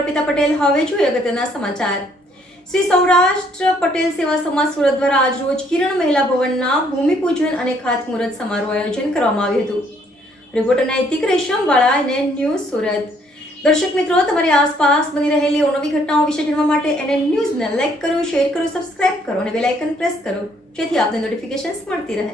અર્પિતા પટેલ। હવે જોઈએ અગત્યના સમાચાર। શ્રી સૌરાષ્ટ્ર પટેલ સેવા સમાજ સુરત દ્વારા આજરોજ કિરણ મહિલા ભવનના ભૂમિપૂજન અને ખાતમુહૂર્ત સમારોહ આયોજન કરવામાં આવ્યું હતું। રિપોર્ટર નૈતિક રેશમવાળા, NN ન્યૂઝ સુરત। દર્શક મિત્રો, તમારી આસપાસ બની રહેલી અવનવી ઘટનાઓ વિશે જાણવા માટે NN ન્યૂઝને લાઈક કરો, શેર કરો, સબસ્ક્રાઇબ કરો અને બેલ આઇકન પ્રેસ કરો, જેથી આપને નોટિફિકેશન્સ મળતી રહે।